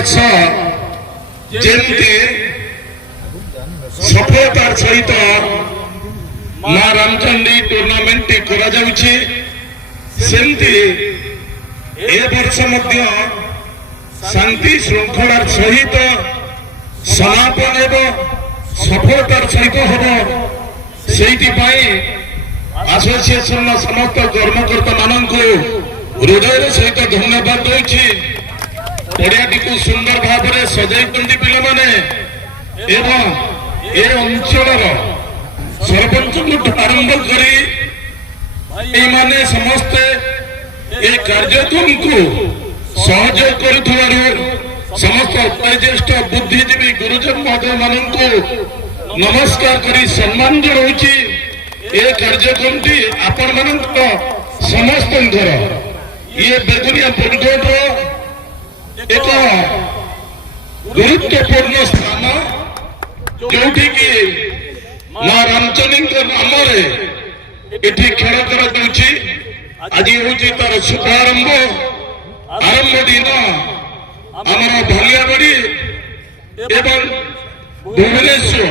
वर्ष जमती सफलतार सहित माँ रामचंडी टूर्नामेंट करा जाउछि सेमती ए वर्ष मध्य शांति श्रृंखलार सहित समापन एवं सफलतार सहित हम से आसोसिएशन समस्त कर्मकर्ता मानक हृदय सहित धन्यवाद दूची पड़ियाटी को सुंदर भाव में सजाई पिला माने एवं ए अंचल सरपंच आरंभ करी माने समस्ते ए कार्यक्रम को सहयोग कर समस्त वयोज्येष्ठ बुद्धिजीवी गुरुजन महोदय मानक नमस्कार करी सम्मान जनाऊँगी ए कार्यक्रम टी आपण मानक समस्त ये बेगुनिया बोलगोट एक गुरुत्वपूर्ण स्थान जो माँ रामचंडी नाम खेल कर आज हूँ तार शुभारंभ आरंभ दिन आमर भालियाबाड़ी एवं भुवनेश्वर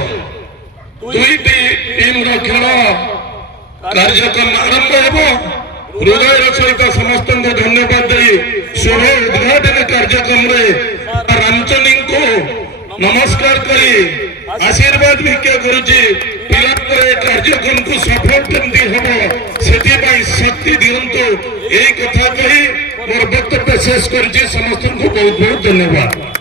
दुईटी टीम खेल कार्यक्रम आरंभ हो हृदय सहित समस्त धन्यवाद दे शुभ उद्घाटन कार्यक्रम रामचंडी को नमस्कार करी आशीर्वाद भिक्षा करुची पिला कार्यक्रम को सफल केमती हम से शक्ति दिंतु यही कथा कही मोर वक्तव्य शेष कर समस्त को बहुत बहुत धन्यवाद।